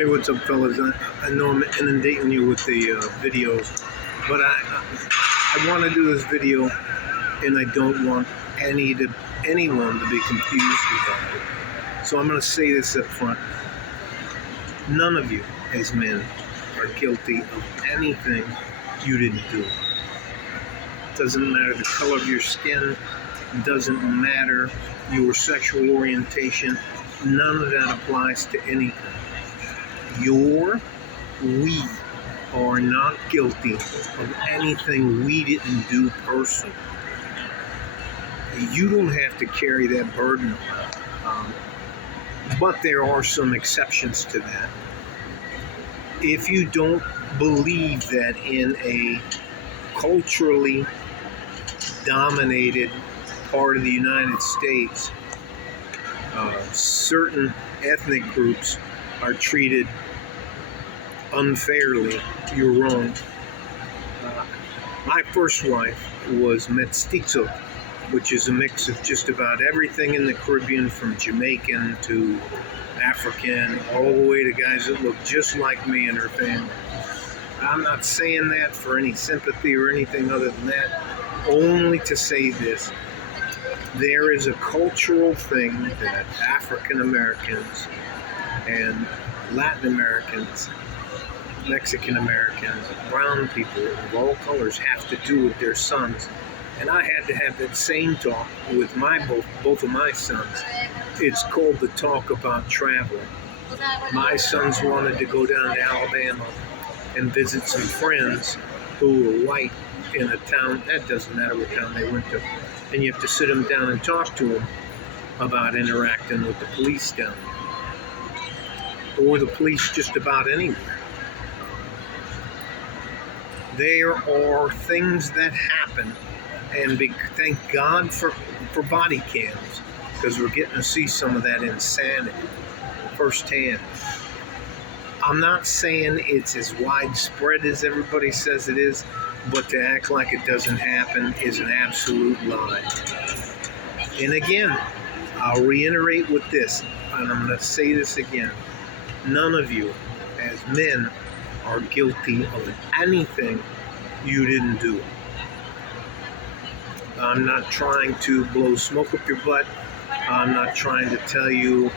Hey, what's up, fellas? I know I'm inundating you with the videos, but I want to do this video, and I don't want anyone to be confused about it. So I'm going to say this up front. None of you, as men, are guilty of anything you didn't do. It doesn't matter the color of your skin. It doesn't matter your sexual orientation. None of that applies to anything. We are not guilty of anything we didn't do personally. You don't have to carry that burden, but there are some exceptions to that. If you don't believe that in a culturally dominated part of the United States, certain ethnic groups are treated unfairly, you're wrong. My first wife was mestizo, which is a mix of just about everything in the Caribbean, from Jamaican to African, all the way to guys that look just like me and her family. I'm not saying that for any sympathy or anything other than that, only to say this. There is a cultural thing that African Americans and Latin Americans, Mexican Americans, brown people of all colors have to do with their sons. And I had to have that same talk with both of my sons. It's called the talk about traveling. My sons wanted to go down to Alabama and visit some friends who were white in a town. That doesn't matter what town they went to. And you have to sit them down and talk to them about interacting with the police down there, or the police just about anywhere. There are things that happen, and thank God for body cams, because we're getting to see some of that insanity firsthand. I'm not saying it's as widespread as everybody says it is, but to act like it doesn't happen is an absolute lie. And again, I'll reiterate with this, and I'm going to say this again. None of you, as men, are guilty of anything you didn't do. I'm not trying to blow smoke up your butt. I'm not trying to tell you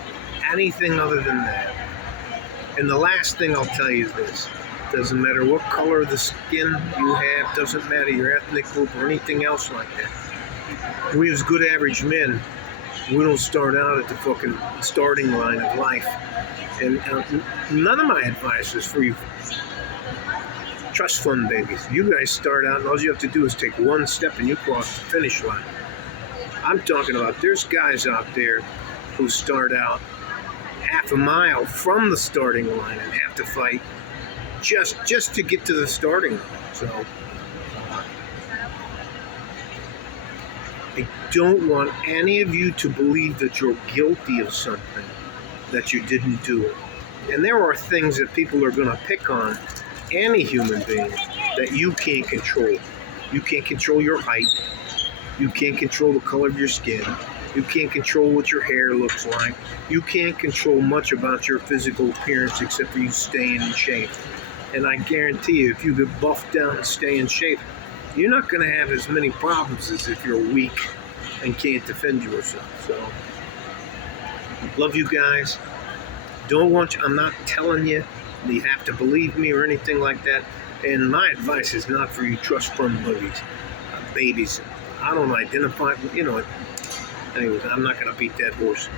anything other than that. And the last thing I'll tell you is this. Doesn't matter what color of the skin you have, doesn't matter your ethnic group or anything else like that. We as good average men, we don't start out at the fucking starting line of life. And none of my advice is for you trust fund babies. You guys start out and all you have to do is take one step and you cross the finish line. I'm talking about there's guys out there who start out half a mile from the starting line and have to fight just to get to the starting line. So I don't want any of you to believe that you're guilty of something that you didn't do. And there are things that people are going to pick on any human being that you can't control. You can't control your height. You can't control the color of your skin. You can't control what your hair looks like. You can't control much about your physical appearance except for you staying in shape. And I guarantee you, if you get buffed down and stay in shape, you're not going to have as many problems as if you're weak and can't defend yourself. So, love you guys. I'm not telling you you have to believe me or anything like that. And my advice is not for you trust fund babies. I don't identify, anyways, I'm not going to beat that horse.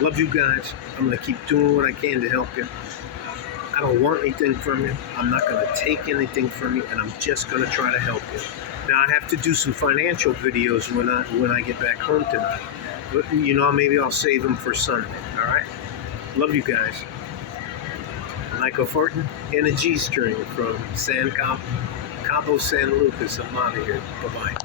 Love you guys. I'm going to keep doing what I can to help you. I don't want anything from you. I'm not going to take anything from you, and I'm just going to try to help you. Now, I have to do some financial videos when I get back home tonight. But, maybe I'll save them for Sunday, all right? Love you guys. Michael Fortin in a G-string from Cabo San Lucas. I'm out of here. Bye-bye.